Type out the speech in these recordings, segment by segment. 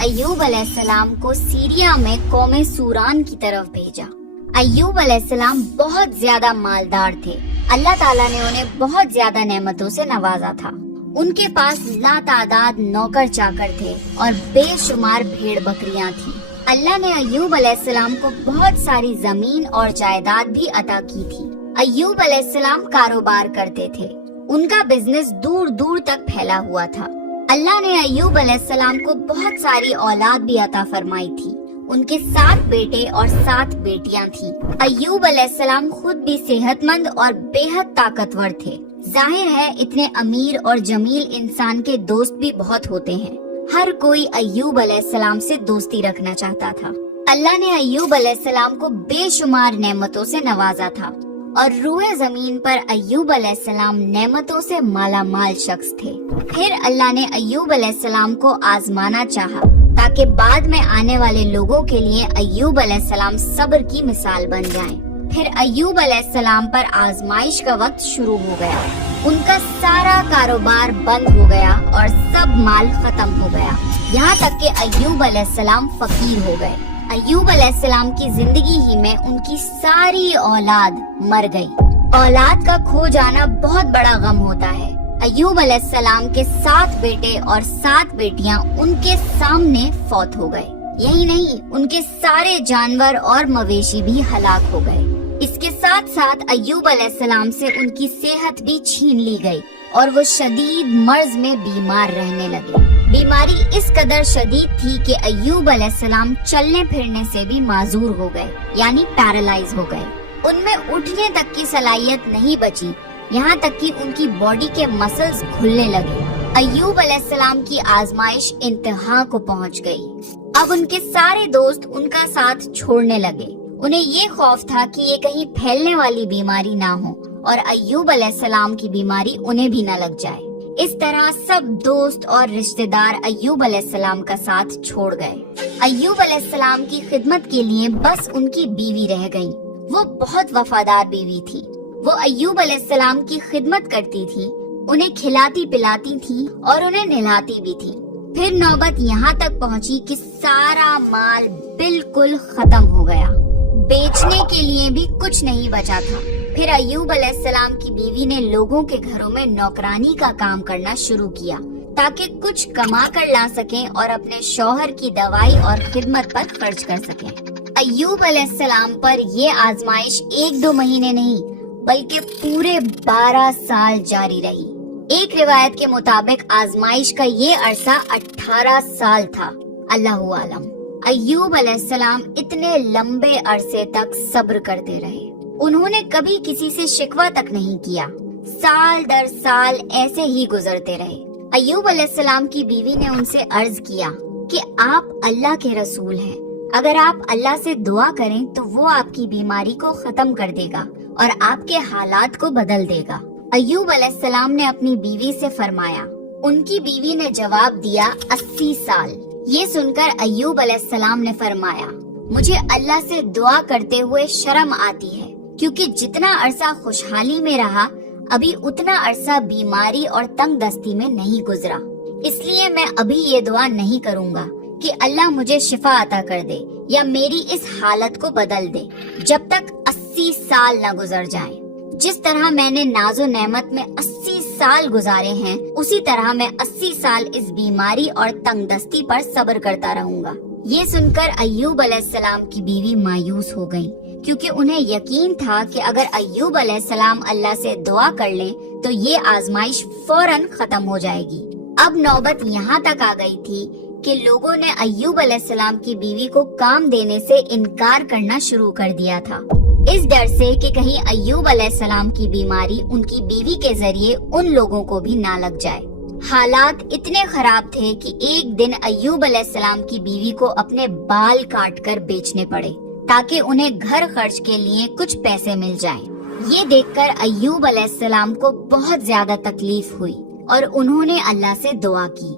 ایوب علیہ السلام کو سیریا میں قوم سوران کی طرف بھیجا۔ ایوب علیہ السلام بہت زیادہ مالدار تھے۔ اللہ تعالیٰ نے انہیں بہت زیادہ نعمتوں سے نوازا تھا۔ ان کے پاس لا تعداد نوکر چاکر تھے اور بے شمار بھیڑ بکریاں تھیں۔ اللہ نے ایوب علیہ السلام کو بہت ساری زمین اور جائیداد بھی عطا کی تھی۔ ایوب علیہ السلام کاروبار کرتے تھے۔ ان کا بزنس دور دور تک پھیلا ہوا تھا۔ اللہ نے ایوب علیہ السلام کو بہت ساری اولاد بھی عطا فرمائی تھی۔ ان کے 7 بیٹے اور 7 بیٹیاں تھیں۔ ایوب علیہ السلام خود بھی صحت مند اور بے حد طاقتور تھے۔ ظاہر ہے اتنے امیر اور جمیل انسان کے دوست بھی بہت ہوتے ہیں۔ ہر کوئی ایوب علیہ السلام سے دوستی رکھنا چاہتا تھا۔ اللہ نے ایوب علیہ السلام کو بے شمار نعمتوں سے نوازا تھا اور روئے زمین پر ایوب علیہ السلام نعمتوں سے مالا مال شخص تھے۔ پھر اللہ نے ایوب علیہ السلام کو آزمانا چاہا تاکہ بعد میں آنے والے لوگوں کے لیے ایوب علیہ السلام صبر کی مثال بن جائیں۔ پھر ایوب علیہ السلام پر آزمائش کا وقت شروع ہو گیا۔ ان کا سارا کاروبار بند ہو گیا اور سب مال ختم ہو گیا، یہاں تک کہ ایوب علیہ السلام فقیر ہو گئے۔ ایوب علیہ السلام کی زندگی ہی میں ان کی ساری اولاد مر گئی۔ اولاد کا کھو جانا بہت بڑا غم ہوتا ہے۔ ایوب علیہ السلام کے 7 بیٹے اور 7 بیٹیاں ان کے سامنے فوت ہو گئے۔ یہی نہیں، ان کے سارے جانور اور مویشی بھی ہلاک ہو گئے۔ اس کے ساتھ ساتھ ایوب علیہ السلام سے ان کی صحت بھی چھین لی گئی اور وہ شدید مرض میں بیمار رہنے لگے۔ بیماری اس قدر شدید تھی کہ ایوب علیہ السلام چلنے پھرنے سے بھی معذور ہو گئے، یعنی پیرالائز ہو گئے۔ ان میں اٹھنے تک کی صلاحیت نہیں بچی، یہاں تک کہ ان کی باڈی کے مسلز کھلنے لگے۔ ایوب علیہ السلام کی آزمائش انتہا کو پہنچ گئی۔ اب ان کے سارے دوست ان کا ساتھ چھوڑنے لگے۔ انہیں یہ خوف تھا کہ یہ کہیں پھیلنے والی بیماری نہ ہو اور ایوب علیہ السلام کی بیماری انہیں بھی نہ لگ جائے۔ اس طرح سب دوست اور رشتہ دار ایوب علیہ السلام کا ساتھ چھوڑ گئے۔ ایوب علیہ السلام کی خدمت کے لیے بس ان کی بیوی رہ گئی۔ وہ بہت وفادار بیوی تھی۔ وہ ایوب علیہ السلام کی خدمت کرتی تھی، انہیں کھلاتی پلاتی تھی اور انہیں نہلاتی بھی تھی۔ پھر نوبت یہاں تک پہنچی کہ سارا مال بالکل ختم ہو گیا، بیچنے کے لیے بھی کچھ نہیں بچا تھا۔ پھر ایوب علیہ السلام کی بیوی نے لوگوں کے گھروں میں نوکرانی کا کام کرنا شروع کیا تاکہ کچھ کما کر لا سکیں اور اپنے شوہر کی دوائی اور خدمت پر خرچ کر سکیں۔ ایوب علیہ السلام پر یہ آزمائش 1-2 مہینے نہیں بلکہ پورے 12 سال جاری رہی۔ ایک روایت کے مطابق آزمائش کا یہ عرصہ 18 سال تھا۔ اللہ عالم۔ ایوب علیہ السلام اتنے لمبے عرصے تک صبر کرتے رہے۔ انہوں نے کبھی کسی سے شکوہ تک نہیں کیا۔ سال در سال ایسے ہی گزرتے رہے۔ ایوب علیہ السلام کی بیوی نے ان سے عرض کیا کہ آپ اللہ کے رسول ہیں، اگر آپ اللہ سے دعا کریں تو وہ آپ کی بیماری کو ختم کر دے گا اور آپ کے حالات کو بدل دے گا۔ ایوب علیہ السلام نے اپنی بیوی سے فرمایا۔ ان کی بیوی نے جواب دیا 80 سال۔ یہ سن کر ایوب علیہ السلام نے فرمایا، مجھے اللہ سے دعا کرتے ہوئے شرم آتی ہے، کیونکہ جتنا عرصہ خوشحالی میں رہا ابھی اتنا عرصہ بیماری اور تنگ دستی میں نہیں گزرا۔ اس لیے میں ابھی یہ دعا نہیں کروں گا کہ اللہ مجھے شفا عطا کر دے یا میری اس حالت کو بدل دے جب تک 80 سال نہ گزر جائیں۔ جس طرح میں نے ناز و نعمت میں 80 سال گزارے ہیں، اسی طرح میں 80 سال اس بیماری اور تنگ دستی پر صبر کرتا رہوں گا۔ یہ سن کر ایوب علیہ السلام کی بیوی مایوس ہو گئی، کیونکہ انہیں یقین تھا کہ اگر ایوب علیہ السلام اللہ سے دعا کر لیں تو یہ آزمائش فوراً ختم ہو جائے گی۔ اب نوبت یہاں تک آ گئی تھی کہ لوگوں نے ایوب علیہ السلام کی بیوی کو کام دینے سے انکار کرنا شروع کر دیا تھا، اس ڈر سے کہ کہیں ایوب علیہ السلام کی بیماری ان کی بیوی کے ذریعے ان لوگوں کو بھی نہ لگ جائے۔ حالات اتنے خراب تھے کہ ایک دن ایوب علیہ السلام کی بیوی کو اپنے بال کاٹ کر بیچنے پڑے تاکہ انہیں گھر خرچ کے لیے کچھ پیسے مل جائیں۔ یہ دیکھ کر ایوب علیہ السلام کو بہت زیادہ تکلیف ہوئی اور انہوں نے اللہ سے دعا کی،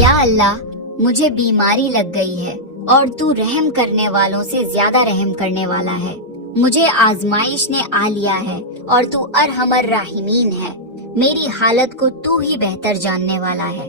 یا اللہ مجھے بیماری لگ گئی ہے اور تو رحم کرنے والوں سے زیادہ رحم کرنے والا ہے، مجھے آزمائش نے آ لیا ہے اور تو ارحم الراحمین ہے، میری حالت کو تو ہی بہتر جاننے والا ہے۔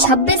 26